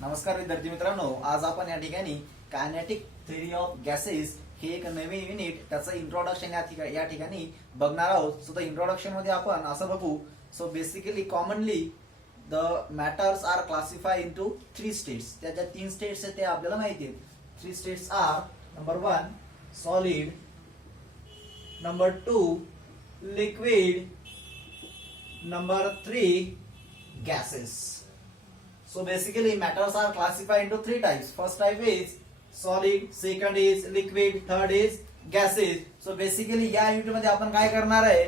नमस्कार विद्यार्थी मित्रांनो, आज आपण या ठिकाणी कायनेटिक थेरी ऑफ गॅसेस हे एक नवीन युनिट त्याचं इंट्रोडक्शन या ठिकाणी बघणार आहोत. सो द इंट्रोडक्शन मध्ये आपण असं बघू. So basically commonly the matters are classify into 3 states. त्याच्या 3 स्टेट्स आहेत ते आपल्याला माहिती आहेत. 3 states are number 1 solid, number 2 liquid, number 3 gases. So basically matters are classified into 3 types. First type is solid, second is liquid, third is gases. So basically या unit मध्ये आपण काय करणार आहे,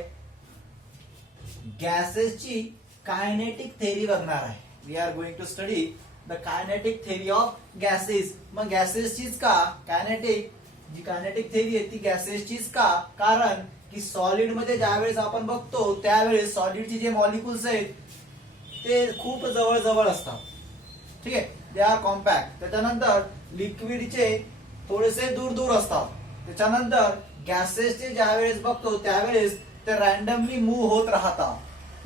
गॅसेस ची कायनेटिक थेरी बघणार आहे. We are going to study the kinetic theory of gases. मग गॅसेस चीच का कायनेटिक, जी कायनेटिक थेरी आहे ती गॅसेस चीच का, कारण की सॉलिड मध्ये ज्यावेळेस आपण बघतो त्यावेळेस सॉलिडचे जे मॉलिक्युल्स आहेत ते खूप जवळ जवळ असतात. ठीक आहे, दे आर कॉम्पॅक्ट. त्याच्यानंतर लिक्विडचे थोडेसे दूर दूर असतात. त्याच्यानंतर गॅसेसचे ज्यावेळेस बघतो त्यावेळेस ते रॅन्डमली मूव्ह होत राहतात.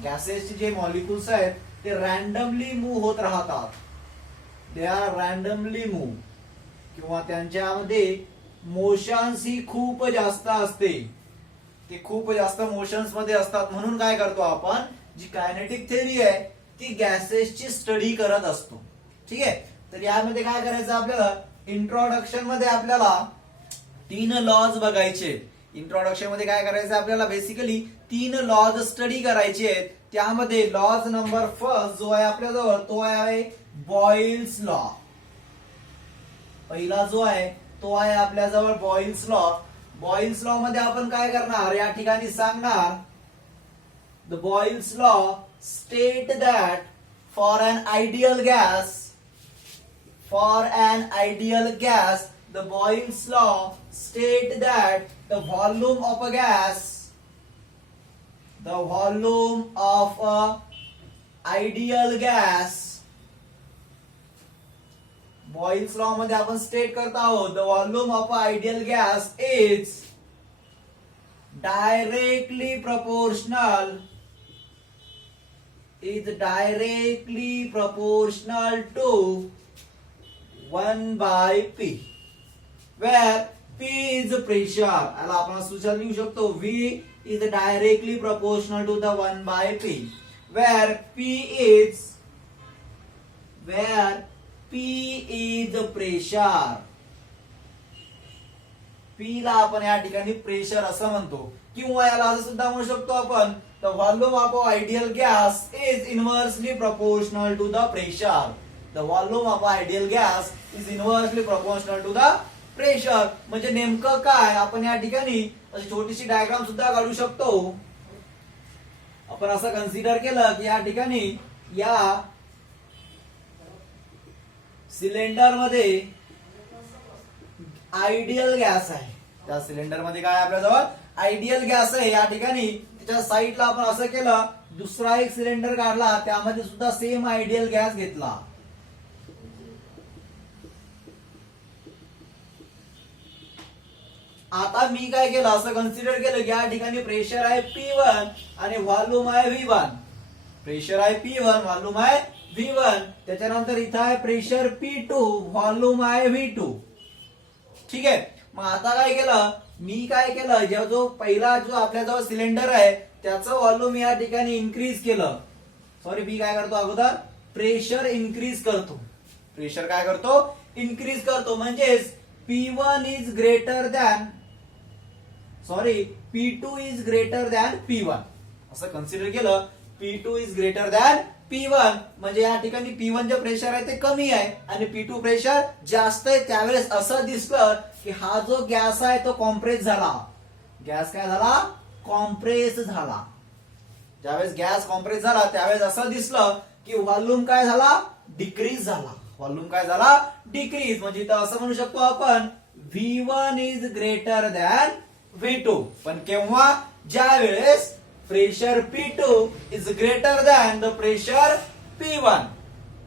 गॅसेसचे जे मॉलिक्युल्स आहेत ते रॅन्डमली मूव्ह होत राहतात. दे आर रॅन्डमली मूव्ह, किंवा त्यांच्यामध्ये मोशन्स ही खूप जास्त असते. ते खूप जास्त मोशन्स मध्ये असतात. म्हणून काय करतो आपण, जी कायनेटिक थेरी आहे ती गॅसेसची स्टडी करत असतो. ठीक आहे, तर यामध्ये काय करायचं आपल्याला, इंट्रोडक्शन मध्ये आपल्याला 3 लॉज बघायचे. इंट्रोडक्शन मध्ये काय करायचं आपल्याला, बेसिकली 3 लॉज स्टडी करायचे आहेत. त्यामध्ये लॉज नंबर फर्स्ट जो आहे आपल्याजवळ तो आहे बॉइल्स लॉ. पहिला जो आहे तो आहे आपल्याजवळ बॉइल्स लॉ. बॉइल्स लॉ मध्ये आपण काय करणार, या ठिकाणी सांगणार, the Boyle's law state that for an ideal gas, the Boyle's law state that the volume of a ideal gas, Boyle's law मध्ये आपण स्टेट करत आहोत, the volume of a ideal gas is directly proportional to 1 by P, where P is pressure. याला आपण सूचना लिहू शकतो, V is directly proportional to the 1 by P, where P is pressure. P ला आपण या ठिकाणी प्रेशर असं म्हणतो, किंवा याला असं सुद्धा म्हणू शकतो आपण, the volume of ideal gas is inversely proportional to the pressure. The volume of ideal gas is inversely proportional to the pressure. म्हणजे नेमकं काय, आपण या ठिकाणी अशी छोटीशी डायग्राम सुद्धा काढू शकतो. आपण असं कन्सिडर केलं की या ठिकाणी या सिलेंडर मध्ये आयडियल गॅस आहे. त्या सिलेंडर मध्ये काय आपल्याजवळ आयडियल गॅस आहे. या ठिकाणी त्याच्या साईडला आपण असं केलं, दुसरा एक सिलेंडर काढला, त्यामध्ये सुद्धा सेम आयडियल गॅस घेतला. आता मी काय केलं, असं कन्सिडर केलं की या ठिकाणी प्रेशर आहे P1 आणि व्हॉल्यूम आहे V1. प्रेशर आहे P1, व्हॉल्यूम आहे V1. त्याच्यानंतर इथं आहे प्रेशर P2, व्हॉल्यूम आहे V2. ठीक आहे, मग आता काय केलं, मी काय केलं, जो पहिला जो आपल्याजवळ सिलेंडर आहे त्याचं व्हॉल्यूम या ठिकाणी इन्क्रीज केलं. सॉरी, मी काय करतो अगोदर प्रेशर इन्क्रीज करतो. प्रेशर काय करतो, इन्क्रीज करतो. म्हणजेच P1 is greater than P2 is greater than P1 असं कन्सिडर केलं. P2 is greater than P1 म्हणजे या ठिकाणी P1 जे प्रेशर आहे ते कमी आहे आणि P2 प्रेशर जास्त आहे. त्यावेळेस असं दिसलं की हा जो गॅस आहे तो कॉम्प्रेस झाला. गॅस काय झाला, कॉम्प्रेस झाला. ज्यावेळेस गॅस कॉम्प्रेस झाला त्यावेळेस असं दिसलं की व्हॉल्यूम काय झाला, डिक्रीज झाला. व्हॉल्यूम काय झाला, डिक्रीज. म्हणजे इथं असं म्हणू शकतो आपण V1 is greater than V2. पण केव्हा, ज्या वेळेस pressure P2 is greater than the pressure P1.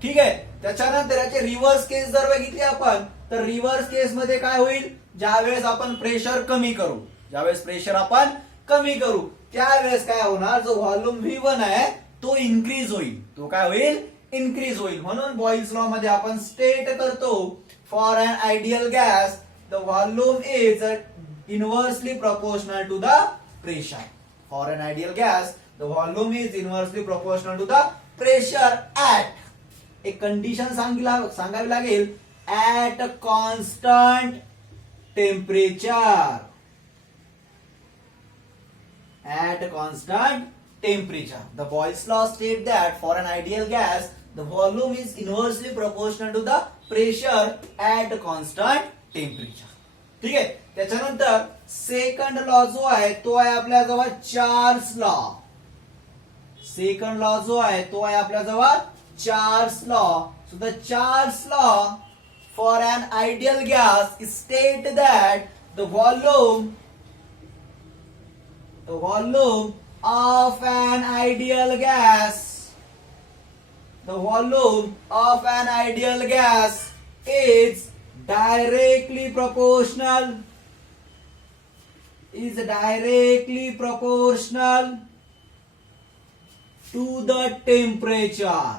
ठीक आहे, त्याच्यानंतर याचे रिव्हर्स केस जर बघितली आपण तर रिव्हर्स केस मध्ये काय होईल, ज्यावेळेस आपण प्रेशर कमी करू, त्यावेळेस काय होणार, जो व्हॉल्यूम V1 आहे तो इन्क्रीज होईल. तो काय होईल, इन्क्रीज होईल. म्हणून बॉइल्स लॉ मध्ये आपण स्टेट करतो for an ideal gas the volume is inversely proportional to the pressure. For an ideal gas the volume is inversely proportional to the pressure at एक कंडिशन सांगावी लागेल at constant temperature. At constant temperature. The Boyle's law states that for an ideal gas, the volume is inversely proportional to the pressure at constant temperature. ठीक आहे. त्याच्यानंतर second law जो आहे तो आहे आपल्याजवळ चार्ल्स लॉ. सेकंड लॉ जो आहे तो आहे आपल्याजवळ Charles law. So the Charles law for an ideal gas state that the volume of an ideal gas, the volume of an ideal gas is directly proportional to the temperature.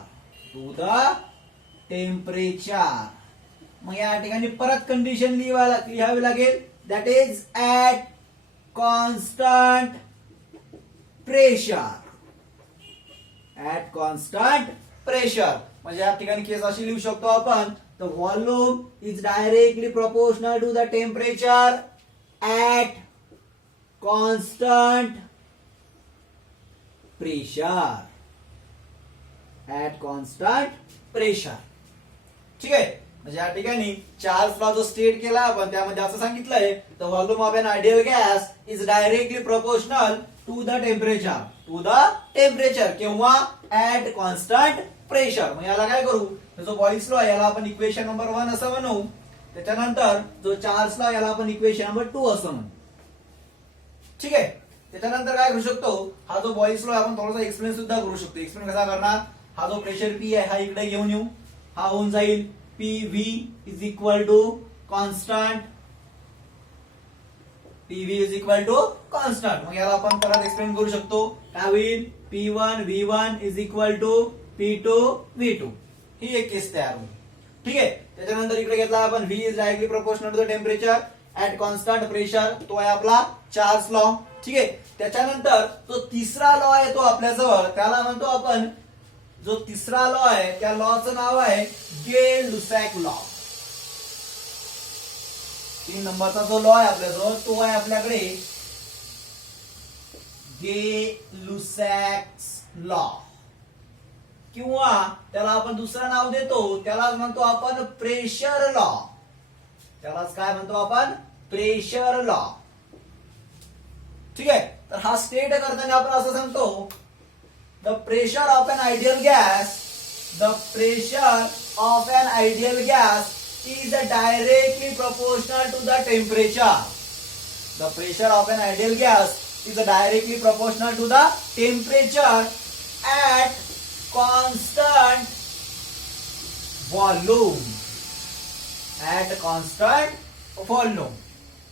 मग या ठिकाणी परत condition लिहावी लागेल that is at constant pressure. At constant pressure म्हणजे या ठिकाणी केस अशी लिहू शकतो आपण the volume is directly proportional to the temperature at constant pressure. At constant pressure. ठीक आहे. म्हणजे या ठिकाणी चार्ल्स लॉ जो स्टेट केला आपण त्यामध्ये असं सांगितलंय the volume of an ideal gas is directly proportional to the temperature किंवा ऍट कॉन्स्टंट प्रेशर. मग याला काय करू जो बॉइल्स लॉ याला आपण इक्वेशन नंबर 1 असं म्हणू. त्याच्यानंतर जो चार्ल्स लॉ याला आपण इक्वेशन नंबर 2 असं म्हणू. ठीक आहे. त्याच्यानंतर काय करू शकतो हा जो बॉइल्स लॉ आपण थोडासा एक्सप्लेन सुद्धा करू शकतो. एक्सप्लेन कसा करणार हा जो प्रेशर पी आहे हा इकडे घेऊन येऊ हा होऊन जाईल PV is equal to constant. PV is equal to constant. मग याला आपण परत एक्सप्लेन करू शकतो काय होईल P1 V1 is equal to P2 V2. ही एक केस तयार होईल. ठीक आहे. त्याच्यानंतर इकडे घेतला आपण V is directly proportional to the temperature at constant pressure. तो आहे आपला चार्ल्स लॉ. ठीक आहे. त्याच्यानंतर जो तिसरा लॉ आहे तो आपल्याजवळ त्याला म्हणतो आपण जो तिसरा लॉ आहे त्या लॉचं नाव आहे गे-लुसॅक लॉ. 3 नंबरचा जो लॉ आहे आपल्याजवळ तो आहे आपल्याकडे गे-लुसॅक लॉ किंवा त्याला आपण दुसरं नाव देतो त्यालाच म्हणतो आपण प्रेशर लॉ. त्यालाच काय म्हणतो आपण प्रेशर लॉ. ठीक आहे. तर हा स्टेट करताना आपण असं सांगतो the pressure of an ideal gas is directly proportional to the temperature. The pressure of an ideal gas is directly proportional to the temperature at constant volume.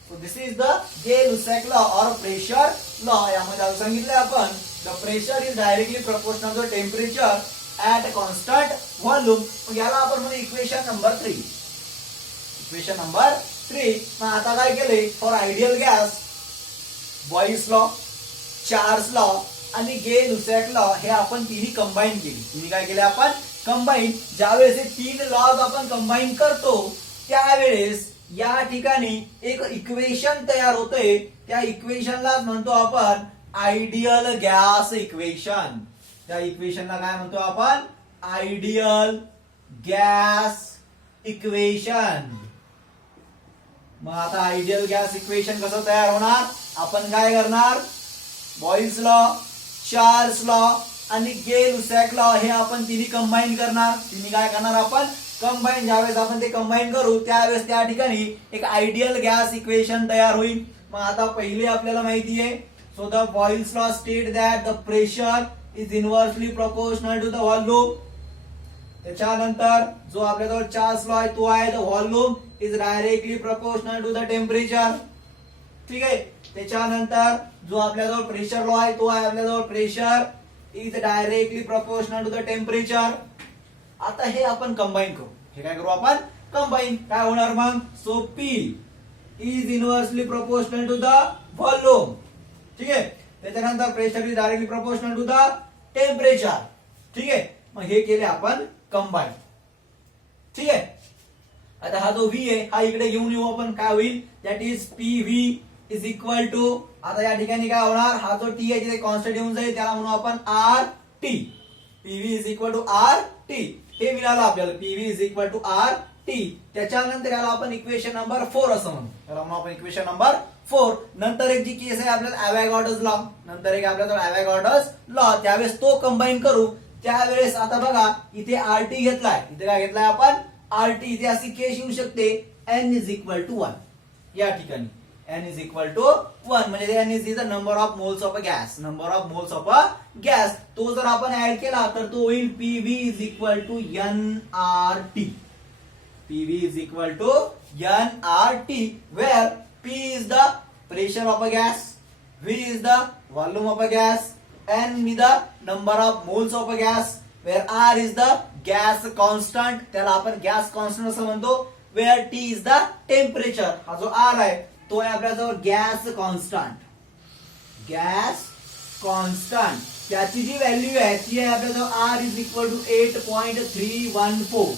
So this is the Gay-Lussac law or pressure law. यामध्ये आपण सांगितले आपण the pressure is directly proportional to the temperature at a constant volume. मग याला आपण म्हणू equation number 3. Equation number 3. मग आता काय केले for ideal gas Boyle's law Charles law आणि गे-लुसॅक लॉ हे आपण तिन्ही कंबाईन केली. तिन्ही काय केले आपण कंबाईन. ज्यावेळेस हे 3 लॉज आपण कंबाईन करतो त्यावेळेस या ठिकाणी एक इक्वेशन तयार होते. त्या इक्वेशनला म्हणतो आपण आयडियल गॅस इक्वेशन. त्या इक्वेशनला काय म्हणतो आपण आयडियल गॅस इक्वेशन. मग आता आयडियल गॅस इक्वेशन कसं तयार होणार आपण काय करणार बॉइल्स लॉ चार्ल्स लॉ आणि गे-लुसॅक लॉ हे आपण तिन्ही कंबाईन करणार. तिन्ही काय करणार आपण कंबाईन. ज्यावेळेस आपण ते कंबाईन करू त्यावेळेस त्या ठिकाणी एक आयडियल गॅस इक्वेशन तयार होईल. मग आता पहिले आपल्याला माहिती आहे so the Boyle's law state that the pressure is inversely proportional to the volume. त्याच्यानंतर जो आपल्याजवळ चार्ल्स लॉ आहे तो आहे the volume is directly proportional to the temperature. ठीक आहे. त्याच्यानंतर जो आपल्याजवळ प्रेशर लॉ आहे तो आहे आपल्याजवळ pressure is directly proportional to the temperature. आता हे आपण कंबाईन करू. हे काय करू आपण कंबाईन. काय होणार मग. So P is inversely proportional to the volume. ठीक आहे. त्याच्यानंतर pressure is directly proportional to the temperature. ठीक आहे. मग हे केले आपण कंबाईन. ठीक आहे. आता हा जो व्ही आहे हा इकडे घेऊन येऊ आपण. काय होईल that is P V is equal to. आता या ठिकाणी काय होणार हा जो टी आहे तिथे कॉन्स्टंट येऊन जाईल त्याला म्हणू आपण R T. PV is equal to R T हे मिळालं आपल्याला. PV is equal to R T. त्याच्यानंतर याला आपण इक्वेशन नंबर 4 असं म्हणू. याला म्हणू आपण इक्वेशन नंबर 4. नंतर एक जी केस आहे आपल्याला अवॅगॉर्डस लॉ. नंतर एक आपल्याला अवॅगॉर्डस लॉ त्यावेळेस तो कंबाईन करू. त्यावेळेस आता बघा इथे आरटी घेतलाय. इथे काय घेतलाय आपण आरटी. इथे अशी केस येऊ शकते एन इज इक्वल टू 1. या ठिकाणी n is equal to 1 म्हणजे n is the number of moles of a gas. number of moles of a gas तो जर आपण ऍड केला तर तो होईल PV is equal to nRT. PV is equal to nRT where P is the pressure of a gas, V is the volume of a gas, N is the number of moles of a gas, where R is the gas constant. त्याला आपण gas constant असं म्हणतो. where T is the temperature. हा जो R आहे तो आहे आपल्याजवळ गॅस कॉन्स्टंट. गॅस कॉन्स्टंट त्याची जी व्हॅल्यू आहे ती आहे आपल्याजवळ R is equal to 8.314.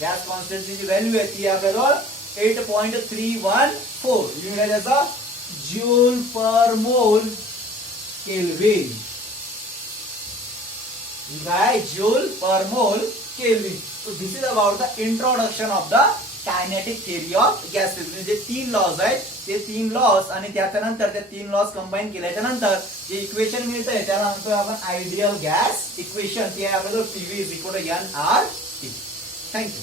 Gas कॉन्स्टंटची जी व्हॅल्यू आहे ती आहे आपल्याजवळ 8.314. युनिट आहे त्याचा जूल पर मोल केल्विन. काय जूल पर मोल kelvin. So this is about the introduction of the kinetic theory of gases. म्हणजे 3 लॉज आहेत ते 3 लॉज आणि त्याच्यानंतर त्या 3 लॉज कंबाईन केल्याच्या नंतर जे इक्वेशन मिळतंय त्याला म्हणतोय आपण आयडियल गॅस इक्वेशन. ती आहे आपल्याला PV is equal to n R T. Thank you.